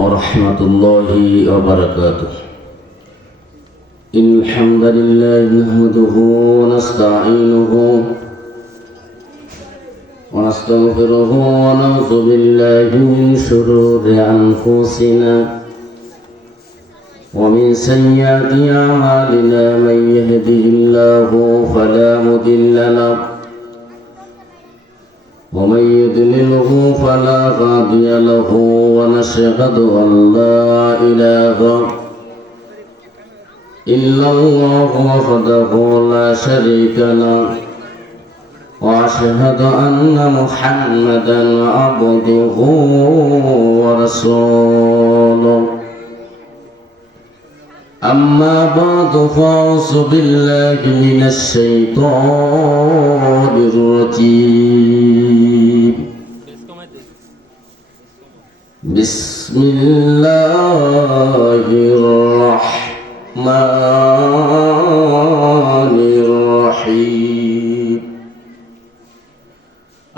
ورحمة الله وبركاته إن الحمد لله نحمده ونستعينه ونستغفره ونعوذ بالله من شرور أنفسنا ومن سيئات أعمالنا من يهده الله فلا مضل له ومن يضلله فلا هادي له ونشهد أن لا إله إلا الله وحده لا شريك له وأشهد أن محمدا عبده ورسوله. أما بعد فأعوذ بالله من الشيطان الرجيم. بسم الله الرحمن الرحيم.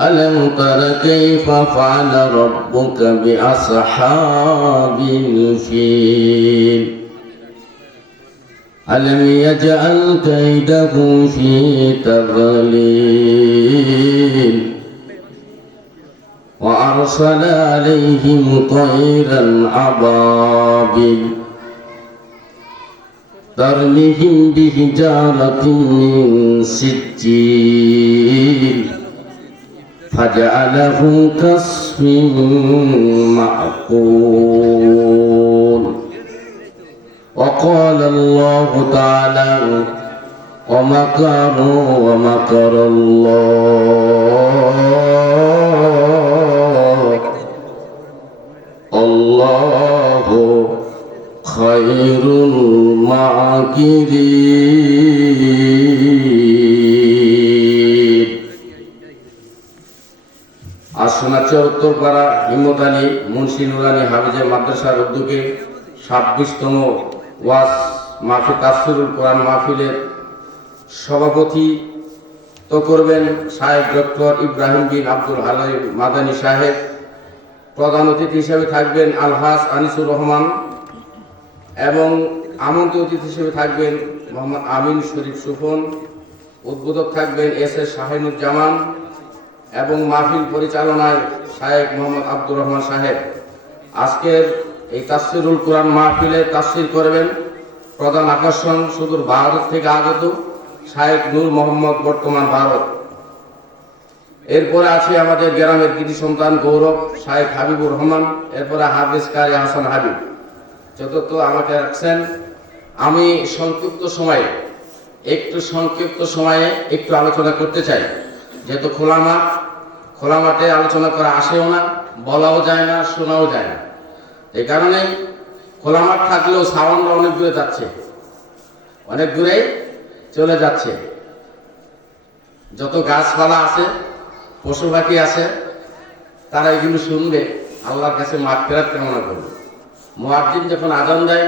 ألم تر كيف فعل ربك بأصحاب الفيل؟ ألم يجعل كيدهم في تضليل؟ وأرسل عليهم طيرا أبابيل ترميهم بحجارة من سجيل. فجعله كصف معقول. وقال الله تعالى ومكروا ومكر الله الله خير الماكرين আসনাচা উত্তরপাড়া হিম্মত আলী মুন্সি নুরানি হাফিজের মাদ্রাসার উদ্যোগে ছাব্বিশতম ওয়াজ মাহফিল, তাফসিরুল কোরআন মাহফিলের সভাপতি তো করবেন সাহেব ডক্টর ইব্রাহিম বিন আব্দুল হালাই মাদানী সাহেব। প্রধান অতিথি হিসেবে থাকবেন আলহাস আনিসুর রহমান এবং আমন্ত্রিত অতিথি হিসেবে থাকবেন মোহাম্মদ আমিন শরীফ সুফন। উদ্বোধক থাকবেন এস এস শাহিনুজ্জামান এবং মাহফিল পরিচালনায় শাহেক মোহাম্মদ আব্দুর রহমান সাহেব। আজকের এই তাফসিরুল কোরআন মাহফিলে তাফসির করবেন। প্রধান আকর্ষণ সুদূর ভারত থেকে আগত শাহেক নূর মোহাম্মদ বর্তমান ভারত। এরপরে আছে আমাদের গ্রামের কৃতি সন্তান গৌরব শাহেক হাবিবুর রহমান, এরপরে হাফিজ কারি হাসান হাবিব। চতুর্থ আমাকে রাখছেন। আমি সংক্ষিপ্ত সময়ে, একটু সংক্ষিপ্ত সময়ে একটু আলোচনা করতে চাই। যেহেতু খোলা মাঠ খোলা মাঠে আলোচনা করা আসেও না, বলাও যায় না, শোনাও যায় না। এই কারণে খোলা মাঠ থাকলেও সাউন্ডটা অনেক দূরে যাচ্ছে। অনেক দূরে চলে যাচ্ছে। যত গাছপালা আছে, পশু পাখি আছে তারা এগুলো শুনবে আল্লাহর কাছে মাঠ ফেরাত কামনা করবে। মোয়াজ্জিন যখন আদান দেয়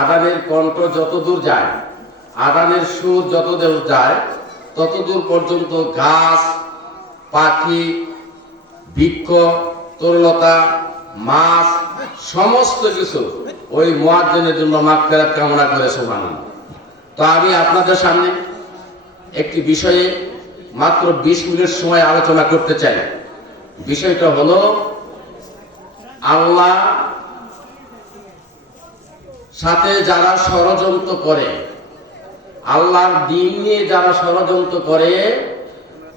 আদানের কণ্ঠ যত দূর যায় আদানের সুর যত দূর যায়, তত দূর পর্যন্ত গাছ, পাখি, বৃক্ষ, তরলতা মাছ, সমস্ত কিছু ওই মোয়াজ্জনের জন্য মাঠ ফেরাত কামনা করে সোমান তো আমি আপনাদের সামনে একটি বিষয়ে মাত্র বিশ মিনিট সময় আলোচনা করতে চাই। বিষয়টা হলো, আল্লাহ সাথে যারা ষড়যন্ত্র করে, আল্লাহর দিন নিয়ে যারা ষড়যন্ত্র করে,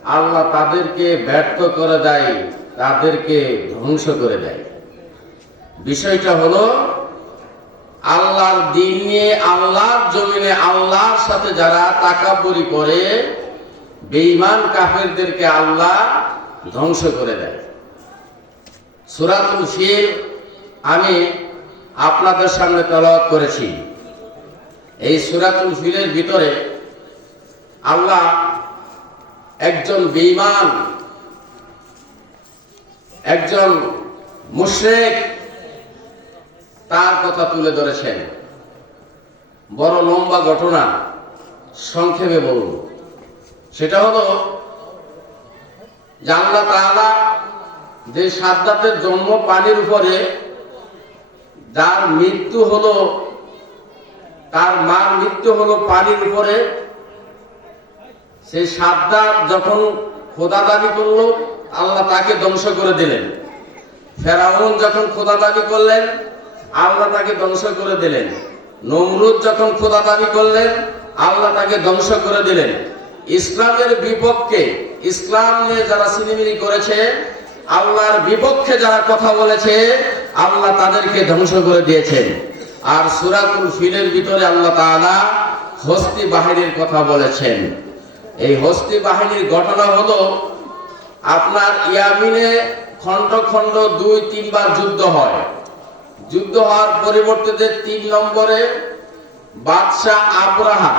আল্লাহ তাদেরকে ব্যর্থ করে দেয়, তাদেরকে ধ্বংস করে দেয়। বিষয়টা হলো, আল্লাহর দিন নিয়ে আল্লাহর জমিনে আল্লাহর সাথে যারা তাকাবরি করে, বেঈমান কাফেরদেরকে আল্লাহ ধ্বংস করে দেয়। সুরাতুল ফিল, আমি আপনাদের সামনে তলব করেছি। এই সুরাতুল ফিলের ভিতরে আল্লাহ একজন বেঈমান, একজন মুশরিক তার কথা তুলে ধরেছেন। বড় লম্বা ঘটনা, সংক্ষেপে বলুন। সেটা হলো জানলা তাআলা যে সাদ্দাতের জন্ম পানির উপরে, যার মৃত্যু হলো, তার মার মৃত্যু হলো পানির উপরে, সেই সাদ্দার যখন খোদা দাবি করল, আল্লাহ তাকে ধ্বংস করে দিলেন। ফেরাউন যখন খোদা দাবি করলেন আল্লাহ তাকে ধ্বংস করে দিলেন। নমরুদ যখন খোদা দাবি করলেন, আল্লাহ তাকে ধ্বংস করে দিলেন। ইসলামের বিপক্ষে, ইসলাম নিয়ে যারা সিনেমিনি করেছে, আল্লাহর বিপক্ষে যারা কথা বলেছে, আল্লাহ তাদেরকে ধ্বংস করে দিয়েছেন। আর সুরাতুল ফিলের ভিতরে আল্লাহ তাআলা হস্তি বাহিনীর কথা বলেছেন। এই হস্তি বাহিনীর ঘটনা হলো, আপনার ইয়ামিনে খণ্ড খণ্ড দুই তিনবার যুদ্ধ হয়। যুদ্ধ হওয়ার পরিবর্তে তিন নম্বরে বাদশাহ আব্রাহা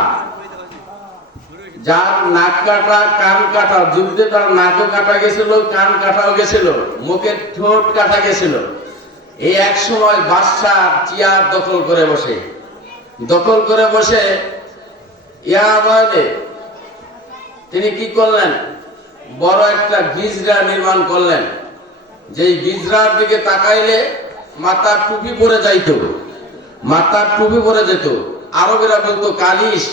যার নাক কাটা, কান কাটা, যুদ্ধে তার নাকও কাটা গেছিল, কান কাটাও গেছিল, মুখের ঠোঁট কাটা গেছিল। এই এক সময় বাদশাহ চেয়ার দখল করে বসে। দখল করে বসে ইয়াবালে তিনি কি করলেন? বড় একটা গিজরা নির্মাণ করলেন। যেই গিজরার দিকে তাকাইলে মাথার টুপি পরে যাইতো। মাথার টুপি পরে যেত। আরবেরা বলতো, কালিশ।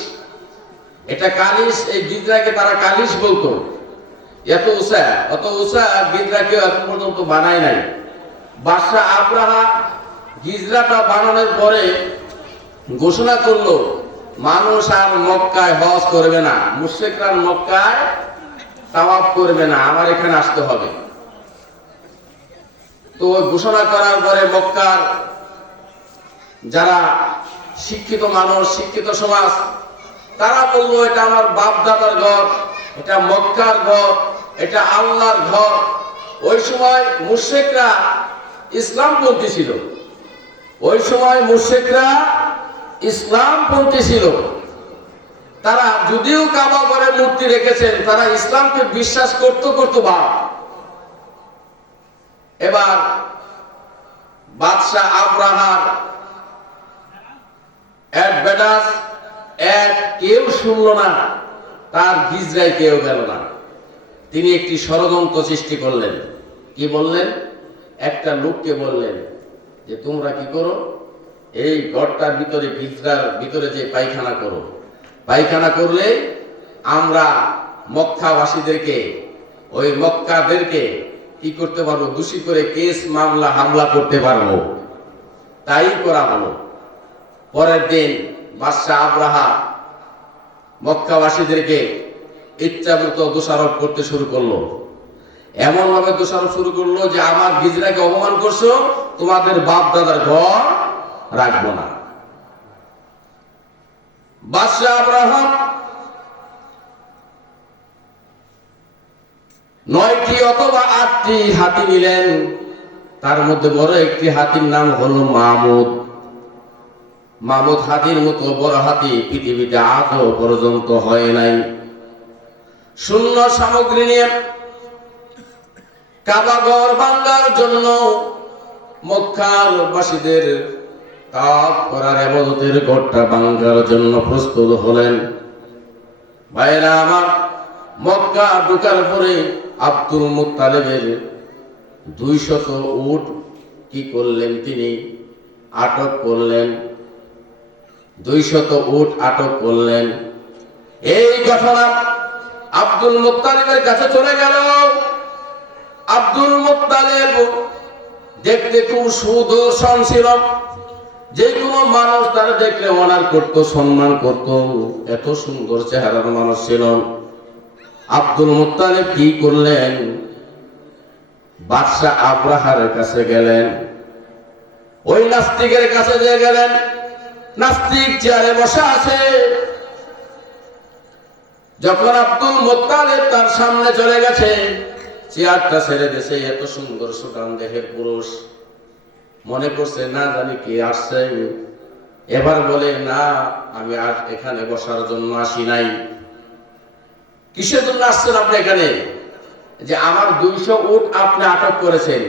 এটা কালিশ, এই গিজরাকে তারা কালিশ বলতো। এত উষা অত উষা গিজরাকে এখন পর্যন্ত বানায় নাই। বাদশাহ আব্রাহা গিজরাটা বানানোর পরে ঘোষণা করল, মানুষ আর মক্কায় হজ করবে না, মুশ্রিকরা মক্কায় তাওয়াফ করবে না, আমার এখানে আসতে হবে। তো ওই ঘোষণা করার পরে মক্কার যারা শিক্ষিত মানুষ, শিক্ষিত সমাজ, তারা বলল, এটা আমার বাপ দাদার ঘর, এটা মক্কার ঘর, এটা আল্লাহর ঘর। ওই সময় মুশ্রিকরা ইসলামপন্থী ছিল। ওই সময় মুশ্রিকরা ইসলামপন্থী ছিল। তারা যদিও কাবা ঘরে মূর্তি রেখেছেন, তারা ইসলামকে বিশ্বাস করতে করতো বা এবার বাদশাহ আব্রাহার বেটাস এক কেউ শুনল না, তার গিজরায় কেউ গেল না। তিনি একটি ষড়যন্ত্র সৃষ্টি করলেন। কি বললেন? একটা লোককে বললেন যে, তোমরা কি করো? এই ঘরটার ভিতরে গিজরার ভিতরে যে পায়খানা করো। পায়খানা করলে আমরা মক্কাবাসীদেরকে, ওই মক্কাদেরকে কি করতে পারব? দোষী করে কেস, মামলা, হামলা করতে পারব। তাই করা হলো। পরের দিন বাদশাহ আব্রাহা মক্কাবাসীদেরকে ইচ্ছা মতো দোষারোপ করতে শুরু করল। এমন ভাবে দোষারোপ শুরু করল যে, আমার গিজরাকে অপমান করছ, তোমাদের বাপ দাদার ঘর রাখব না। বাদশাহ আব্রাহাম নয়টি অথবা আটটি হাতি নিলেন। তার মধ্যে বড় একটি হাতির নাম হলো মাহমুদ মাহমুদ হাতির মতো বড় হাতি পৃথিবীতে আজও পর্যন্ত হয় নাই। শূন্য সামগ্রী নিয়ে কাবাগর বাংলার জন্য মক্কার বাসীদের তাপ করার আবাদতের ঘরটা বাংলার জন্য প্রস্তুত হলেন। ভাইরা আমার মক্কা ঢুকার পরে আব্দুল মুত্তালেবের দুই শত উট কি করলেন তিনি? আটক করলেন। দুই শত উট আটক করলেন। এই ঘটনা আব্দুল মুত্তালিবের কাছে চলে গেল। আব্দুল মুত্তালিব দেখতে খুব সুদর্শন ছিল যে কোনো মানুষ তারা দেখলে অনার করত, সম্মান করত। এত সুন্দর চেহারার মানুষ ছিল। আব্দুল মুত্তালিব কি করলেন? বাদশাহ আব্রাহারের কাছে গেলেন। ওই নাস্তিকের কাছে যে গেলেন, নাস্তিক চেয়ারে বসা আছে। যখন আব্দুল মোত্তালেব তার সামনে চলে গেছে, চেয়ারটা ছেড়ে দিয়েছে, এত সুন্দর সুদান দেহের পুরুষ। মনে করছে না জানি কি আসছে। এবার বলে, না, আমি আর এখানে বসার জন্য আসি নাই। কিসের জন্য আসছেন আপনি এখানে? যে আমার দুইশো উট আপনি আটক করেছেন,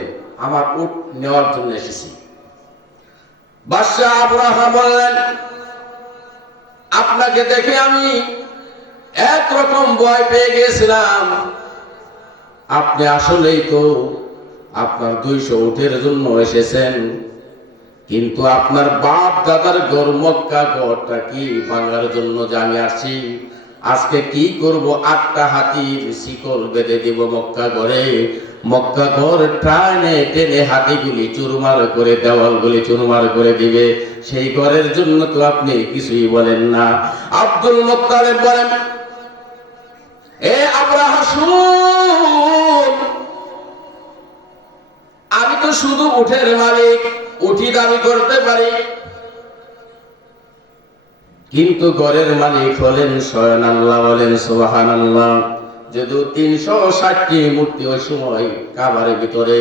আমার উট নেওয়ার জন্য এসেছি। বাদশাহ বললেন, আপনাকে দেখে আমি একরকম ভয় পেয়ে গেছিলাম আপনি আসলেই তো আপনার দুইশো উঠের জন্য এসেছেন, কিন্তু আপনার বাপ দাদার গর মক্কা গড়টা কি বাংলার জন্য যে আমি আসছি? আজকে কি করব আটটা হাতির শিকল বেঁধে দিব মক্কা ঘরে। মক্কা ঘর টানে টেনে হাতিগুলি চুরমার করে, দেওয়ালগুলি চুরমার করে দিবে। সেই ঘরের জন্য তো আপনি কিছুই বলেন না। আব্দুল মোত্তালেব বলেন, এ আব্রাহা আমি তো শুধু উঠের মালিক, উঠি দাবি করতে পারি। কিন্তু ঘরের মালিক হলেন স্বয়ং আল্লাহ বলেন সোহান আল্লাহ যেহেতু তিনশো ষাটটি মূর্তি ওই সময় কাবার ভিতরে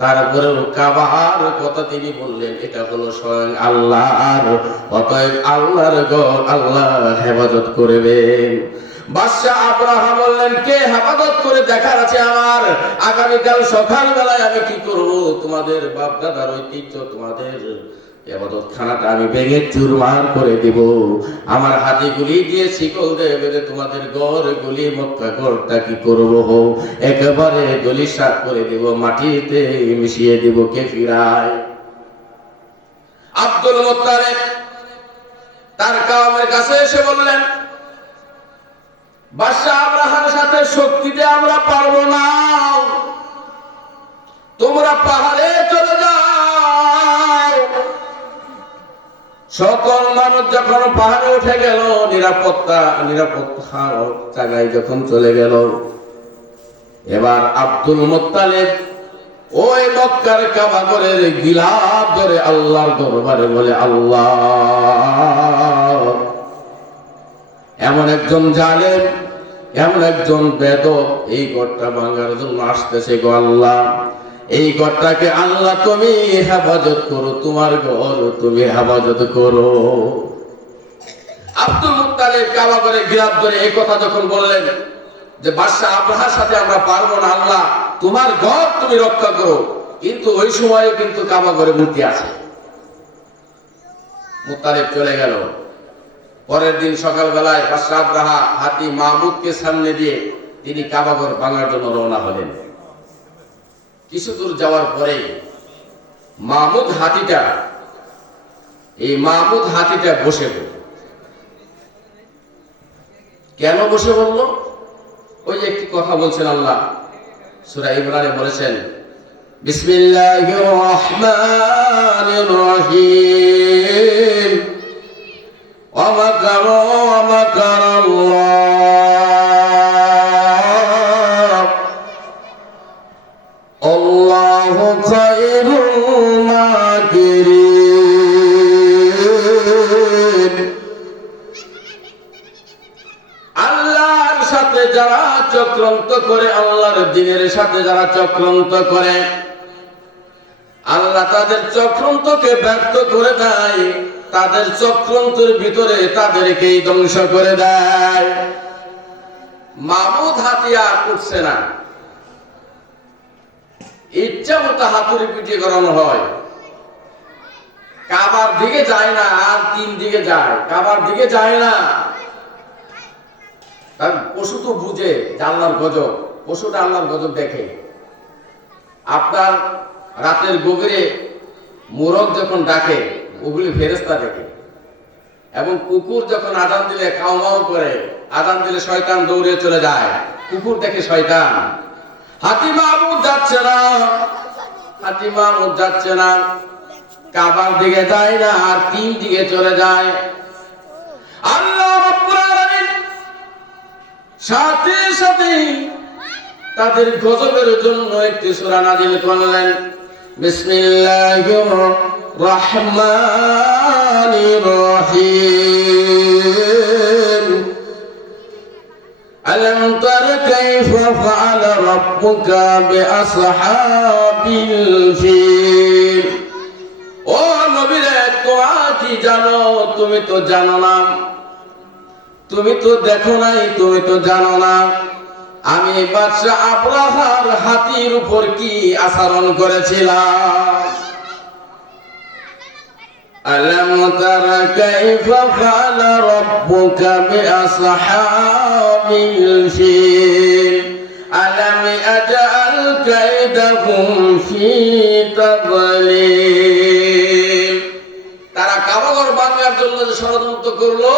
তারপরেও কাবার কথা তিনি বললেন, এটা হলো স্বয়ং আল্লাহ আর অতএব আল্লাহর ঘর আল্লাহ হেফাজত করবেন। বাদশাহ আব্রাহা বললেন, কে হেফাজত করে দেখার আছে আমার? আগামীকাল সকাল বেলায় আমি কি করব? তোমাদের বাপ দাদার ঐতিহ্য তোমাদের এবাদত খানাটা আমি ভেঙে চুরমার করে দিব। আমার হাতিগুলি দিয়ে শিকল দিয়ে বেঁধে তোমাদের গড় গুলি মক্কা গড়টা কি করব? হো একেবারে গলি সাত করে দিব, মাটিতে মিশিয়ে দিব কে ফিরায় আব্দুল তার কামের কাছে এসে বললেন, বাদশাহ আব্রাহার সাথে শক্তিতে আমরা পারব না। তোমরা পাহাড়ে চলে যাও। সকল মানুষ যখন পাহাড়ে উঠে গেল, নিরাপত্তা নিরাপত্তা জায়গায় যখন চলে গেল। এবার আব্দুল মোত্তালেব ওই মক্কার কাবাগরের গিলাপ ধরে আল্লাহর দরবারে বলে, আল্লাহ! এমন একজন জালেম, এমন একজন বেদ এই ঘরটা ভাঙার জন্য আসতেছে গো আল্লাহ। এই ঘরটাকে আল্লাহ তুমি হেফাজত করো, তোমার ঘর তুমি হেফাজত করো। আব্দুল মুত্তালিব কাবা করে গিরাপ ধরে এই কথা যখন বললেন যে, বাদশাহ আব্রাহার সাথে আমরা পারব না আল্লাহ, তোমার ঘর তুমি রক্ষা করো। কিন্তু ওই সময়ে কিন্তু কাবা ঘরে মূর্তি আছে। মুত্তালিব চলে গেল। পরের দিন সকালবেলায় বাদশাহ আব্রাহা হাতি মাহমুদকে সামনে দিয়ে তিনি কাবাগর ভাঙার জন্য রওনা হলেন। কিছু দূর যাওয়ার পরে মাহমুদ হাতিটা, এই মাহমুদ হাতিটা বসে পড়ল। কেন বসে বলল ওই একটি কথা বলছেন আল্লাহ, সুরা ইমরানে বলেছেন, বিসমিল্লাহির রহমানির চক্রান্ত করে আল্লাহর দিনের সাথে যারা চক্রান্ত করে, আল্লাহ তাদের চক্রান্তকে ব্যর্থ করে দেয়, তাদের চক্রান্তের ভিতরে তাদেরকেই ধ্বংস করে দেয়। মামুদ হাতিয়ার উঠছে না। ইচ্ছা মতো হাতুড়ি পিটিয়ে করানো হয়। কাবার দিকে যায় না, আর তিন দিকে যায়। কাবার দিকে যায় না। তার পশু তো বুঝে যে আল্লাহর গজব, পশুটা আল্লাহর গজব দেখে। আপনার রাতের গভীরে মোরগ যখন ডাকে, ওগুলি ফেরেস্তা দেখে। এবং কুকুর যখন আদান দিলে কাউমাও করে আদান দিলে শয়তান দৌড়ে চলে যায়। কুকুর দেখে শয়তান হাতি মাহমুদ যাচ্ছে না হাতি মাহমুদ যাচ্ছে না, কাবার দিকে যায় না, আর তিন দিকে চলে যায়। আল্লাহ সাথে সাথে তাদের গজবের জন্য একটি সূরা নাজিল করলেন বিসমিল্লাহির রহমানির রহিম ألم تر كيف فعل ربك بأصحاب الفيل ও নবীরে তোমরা কি জানো তুমি তো জানো না তুমি তো দেখো নাই তুমি তো জানো না আমি বাদশাহ আব্রাহার হাতির উপর কি আচরণ করেছিলাম ألم تر كيف فعل ربك بأصحاب الفيل ألم أجعل كيدهم في تضليل কাবাগর বাংলার জন্য যে ষড়যন্ত্র করলো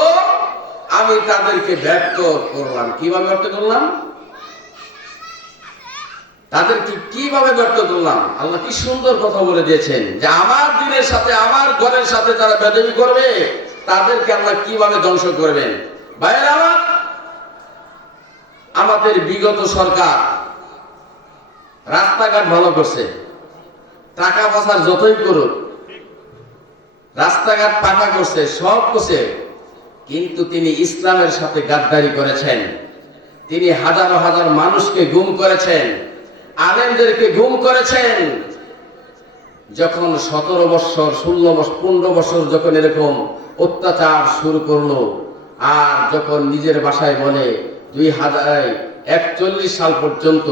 আমি তাদেরকে ব্যর্থ করলাম। কীভাবে ব্যর্থ করলাম? তাদেরকে কীভাবে ব্যর্থ করলাম? আল্লাহ কি সুন্দর কথা বলে দিয়েছেন যে আমার দিনের সাথে, আমার ঘরের সাথে যারা বেদবি করবে, তাদেরকে আল্লাহ কীভাবে ধ্বংস করবেন? বাইরে আমার, আমাদের বিগত সরকার রাস্তাঘাট ভালো করছে। টাকা পয়সার যতই করুক, রাস্তাঘাট পাকা করছে, সব করছে। কিন্তু তিনি ইসলামের সাথে গাদ্দারি করেছেন। তিনি হাজারো হাজার মানুষকে গুম করেছেন, আলেমদেরকে গুম করেছেন। যখন সতেরো বছর, ষোলো বছর পনেরো বছর যখন এরকম অত্যাচার শুরু করল, আর যখন নিজের বাসায় বলে দুই হাজার, একচল্লিশ সাল পর্যন্ত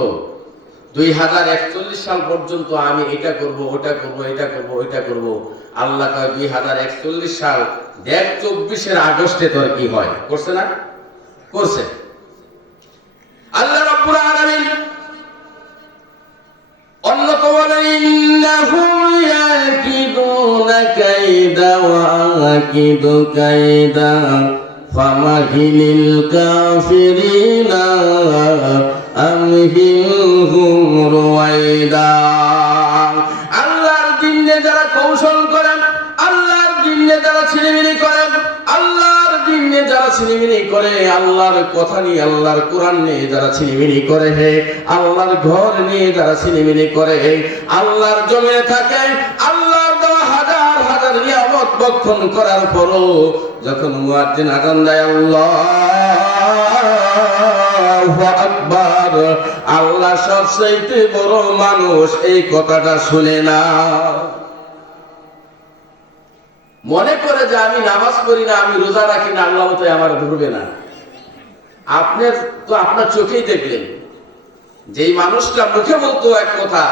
দুই হাজার একচল্লিশ সাল পর্যন্ত আমি এটা করব, ওটা করব, এটা করব, ওইটা করব। আল্লাহ কয় দুই হাজার একচল্লিশ সাল দেড় চব্বিশের আগস্টে তোর কি হয়। করছে না? করছে। আল্লাহ রব্বুল আলামিন অন্যত বলেন ইন্নাহুম ইয়াকিদুনা কাইদা কাইদা আমহিলহুম রুয়াইদা আল্লাহর দিনে যারা কৌশল করেন, আল্লাহর দিনে যারা ছিনিমিনি করেন, আল্লাহর দিনে যারা ছিনিমিনি করে, আল্লাহর কথা নিয়ে, আল্লাহর কোরআন নিয়ে যারা ছিনিমিনি করে হে আল্লাহর ঘর নিয়ে যারা ছিনিমিনি করে, আল্লাহর জমিনে থাকে, আল্লাহর দেওয়া হাজার হাজার নিয়ামত বক্ষণ করার পরও যখন মুয়াজ্জিন আজান দেয়, আল্লাহ আকবার। আল্লাহ সবচাইতে বড় মানুষ এই কথাটা শুনে না। মনে করে যে আমি নামাজ করি না, আমি রোজা রাখি না, আল্লাহ আমার ধরবে না। আপনার তো আপনার চোখেই দেখলেন। যেই মানুষটা মুখে বলতো এক কথা,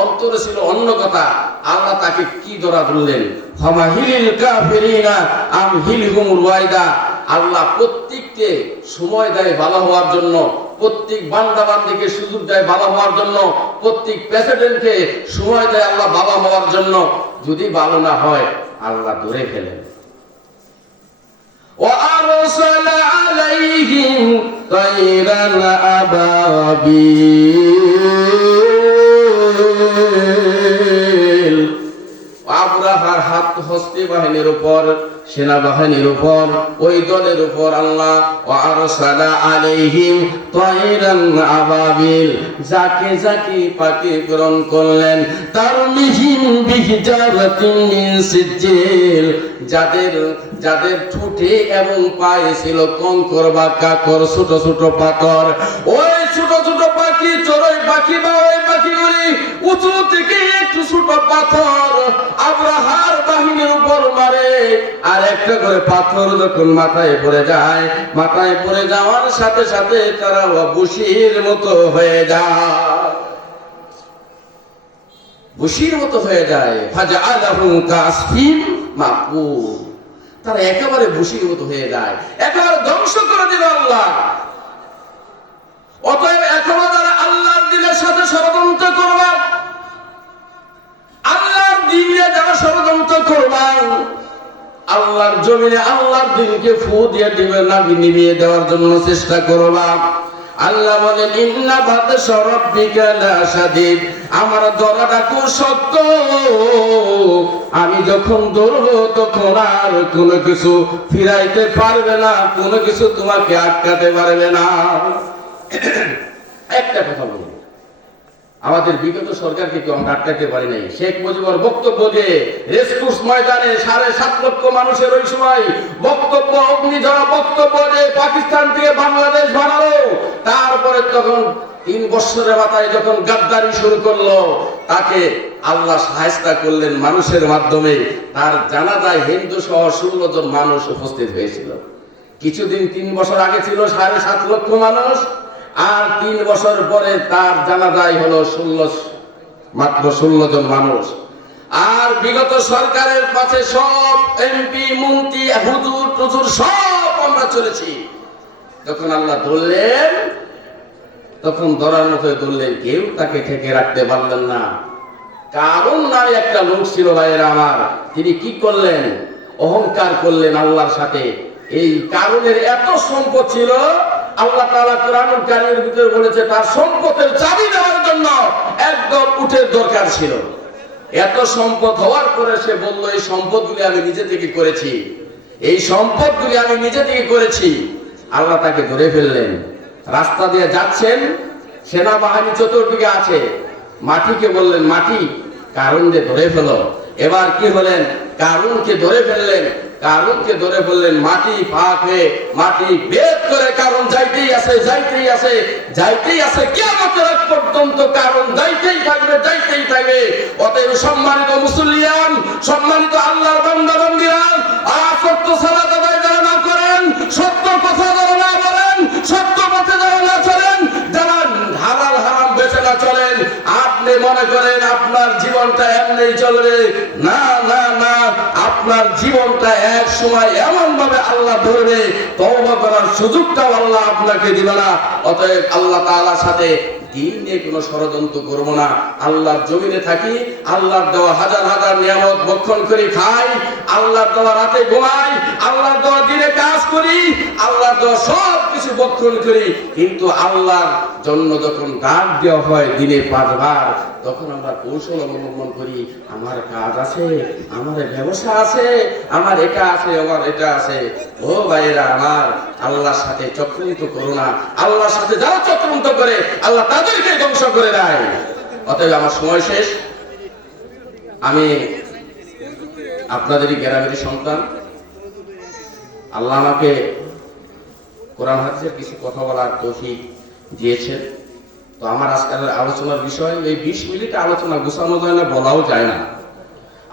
অন্তরে ছিল অন্য কথা, আল্লাহ তাকে কি ধরা ধরলেন? ফামাহিলিল কাফিরিনা, আম হিলহুম রুয়াইদা আল্লাহ প্রত্যেককে সময় দেয় ভালো হওয়ার জন্য, প্রত্যেক বান্দা বান্দিকে সুযোগ দেয় ভালো হওয়ার জন্য, প্রত্যেক প্রেসিডেন্টকে সময় দেয় আল্লাহ বাবা হওয়ার জন্য। যদি ভালো না হয়, আল্লাহ ধরে ফেলেন। وأرسل عليهم طيرا أبابيل আবরাহার হাত হস্তি বাহিনীর উপর সেনাবাহিনীর উপর ওই দলের উপর আল্লাহ ও আরসালা আলাইহিম তাইরান আবাবিল যাকে যাকে পাকে গ্রহণ করলেন তার মিহিম বিহিজারাতিন মিন সিজিল যাদের যাদের ঠুটে এবং পায়ে ছিল কঙ্কর বা কাকর, ছোট ছোট পাথর, ওই ছোট ছোট পাখি, চড়ুই পাখি বা ওই পাখিগুলি উঁচু থেকে একটু ছোট পাথর আব্রাহার বাহিনীর উপর মারে। আর একটা করে পাথর যখন মাথায় পড়ে যায়, মাথায় পড়ে যাওয়ার সাথে সাথে তারা বুশির মতো হয়ে যায়। বুশির মতো হয়ে যায়। ফাজা আলাহু কাসফিন মাকুর তারা একেবারে ভূষীভূত হয়ে যায়। একেবারে ধ্বংস করে দিল আল্লাহ। অতএব এখনও তারা আল্লাহর দিনের সাথে ষড়যন্ত্র করবা। আল্লাহর দিনে যারা ষড়যন্ত্র করবার আল্লাহর জমিনে আল্লাহর দিনকে ফু দিয়ে দিবে না নিভিয়ে দেওয়ার জন্য চেষ্টা করবা। আল্লাহ বলেন, ইন্না বাতাস আমার দরাটা কু সত্য আমি যখন দৌড়ব, তখন আর কোনো কিছু ফিরাইতে পারবে না, কোনো কিছু তোমাকে আটকাতে পারবে না। একটা কথা বলি। আমাদের বিগত সরকারকে কেউ আমরা আটকাতে পারি নাই। শেখ মুজিবুর বক্তব্য দিয়ে রেসকোর্স ময়দানে সাড়ে সাত লক্ষ মানুষের ওই সময় বক্তব্য অগ্নি অগ্নিঝরা বক্তব্য যে পাকিস্তান থেকে বাংলাদেশ বানালো, তারপরে তখন তিন বছরের মাথায় যখন গাদ্দারি শুরু করল, তাকে আল্লাহ সাহায্য করলেন মানুষের মাধ্যমে। তার জানা যায় হিন্দু সহ ষোলো জন মানুষ উপস্থিত হয়েছিল। কিছুদিন তিন বছর আগে ছিল সাড়ে সাত লক্ষ মানুষ। আর তিন বছর পরে তার জানাজাই হলো ষোলো, মাত্র ষোলো জন মানুষ। আর বিগত সরকারের পাশে সব এমপি, মন্ত্রী, হুজুর, টুজুর সব আমরা চলেছি। যখন আল্লাহ ধরলেন, তখন ধরার মতো ধরলেন কেউ, তাকে ঠেকে রাখতে পারলেন না। কারণ নামে একটা লোক ছিল ভাইয়েরা আমার, তিনি কি করলেন? অহংকার করলেন আল্লাহর সাথে। এই কারণের এত সম্পদ ছিল আল্লাহ তাআলা কোরআনুল কারীমের ভিতরে বলেছে, তার সম্পদের চাবি দেওয়ার জন্য একদম উঠের দরকার ছিল। এত সম্পদ হওয়ার পরে সে বলল, এই সম্পদগুলি আমি নিজে থেকে করেছি। এই সম্পদগুলি আমি নিজে থেকে করেছি। আল্লাহ তাকে ধরে ফেললেন। রাস্তা দিয়ে যাচ্ছেন, সেনাবাহিনী চতুর্দিকে আছে। মাটিকে বললেন, মাটি কারণ যে ধরে ফেলো। এবার কি হলেন? কারণকে ধরে ফেললেন কারণকে ধরে ফেললেন, মাটি ফাঁক হয়ে, মাটি বেদ করে কারণ যাইতেই আছে যাইতেই আছে যাইতেই আছে আগ পর্যন্ত কারণ যাইতেই থাকবে যাইতেই থাকবে। অতএব সম্মানিত মুসলিয়ান সম্মানিত সালাত আদায় যারা না করেন, সত্য কথা যারা না বলেন, সত্য পথে যারা না চলেন, যারা হারাম না চলেন, আপনি মনে করেন আপনার জীবনটা এমনি চলবে। না না না, আপনার জীবনটা এক সময় এমন ভাবে আল্লাহ ধরবে। তওবা করার সুযোগটাও আল্লাহ আপনাকে দিবে না। অতএব আল্লাহ তাআলার সাথে কোনো ষড়যন্ত্র করব না। আল্লাহর জমিনে থাকি, আল্লাহর দেওয়া হাজার হাজার নিয়ামত ভক্ষণ করে খাই, আল্লাহর দেওয়া রাতে ঘুমাই, আল্লাহর দেওয়া করি, আল্লাহর দেওয়া সব কিছু ভক্ষণ করি, কিন্তু আল্লাহর জন্য যখন ডাক দেওয়া হয় দিনে পাঁচবার, তখন আমরা কৌশল অবলম্বন করি, আমার কাজ আছে, আমার ব্যবসা আছে, আমার এটা আছে, আমার এটা আছে। ও ভাইয়েরা আমার, আল্লাহর সাথে চক্রান্ত করো না, আল্লাহর সাথে যারা চক্রান্ত করে, আল্লাহ তাদেরকে ধ্বংস করে দেয়। অতএব আমার সময় শেষ। আমি আপনাদেরই গ্রামেরই সন্তান। আল্লাহ আমাকে কোরআন হাদিসের কিছু কথা বলার তৌফিক দিয়েছেন। তো আমার আজকের আলোচনার বিষয়, এই বিশ মিনিটে আলোচনা গুছানো যায় না, বলাও যায় না।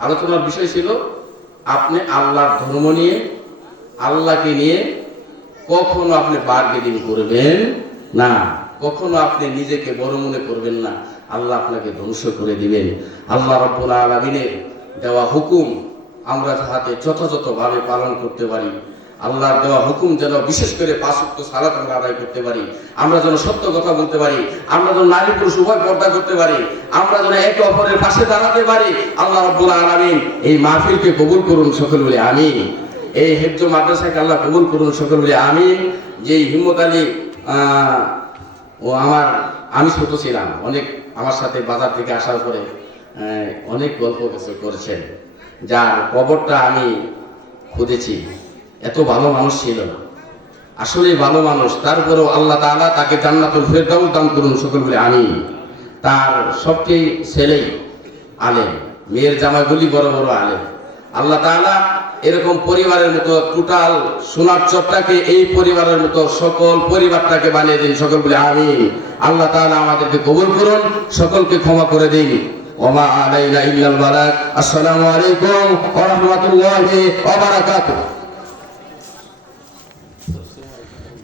আলোচনার বিষয় ছিল, আপনি আল্লাহর ধর্ম নিয়ে, আল্লাহকে নিয়ে কখনো আপনি বার্গেনিং করবেন না, কখনো আপনি নিজেকে বড় মনে করবেন না। আল্লাহ আপনাকে ধ্বংস করে দিবেন। আল্লাহ রব্বুল আলমিনের দেওয়া হুকুম আমরা যাহাতে যথাযথভাবে পালন করতে পারি আল্লাহর দেওয়া হুকুম যেন বিশেষ করে পাঁচক্ত সালাত আমরা আদায় করতে পারি, আমরা যেন সত্য কথা বলতে পারি, আমরা যেন নারী পুরুষ উভয় পর্দা করতে পারি, আমরা যেন একে অপরের পাশে দাঁড়াতে পারি। আল্লাহ রব্বুল আলামিন এই মাহফিলকে কবুল করুন সকল বলে আমি এই হেফজ মাদ্রাসাকে আল্লাহ কবুল করুন সকল বলে আমি যে হিম্মত আলী ও আমার, আমি ছোট ছিলাম, অনেক আমার সাথে বাজার থেকে আসার পরে অনেক গল্প করেছেন, যার কবরটা আমি খুঁজেছি। এত ভালো মানুষ ছিল না। আসলে ভালো মানুষ। তারপরেও আল্লাহ তাআলা তাকে জান্নাতুল ফেরদাউস দান করুন সকল বলে আমি তার সবচেয়ে ছেলেই আলেম, মেয়ের জামাইগুলি বড় বড় আলেম। আল্লাহ তাআলা এরকম পরিবারের মতো টোটাল সোনার চপটাকে এই পরিবারের মতো সকল পরিবারটাকে বানিয়ে দিন সকল বলে আমি আল্লাহ তাআলা আমাদেরকে কবুল করুন, সকলকে ক্ষমা করে দিন। ওমা আলাইনা ইল্লাল বালাগ আসসালামু আলাইকুম ওয়া রাহমাতুল্লাহি ওয়া বারাকাতুহু।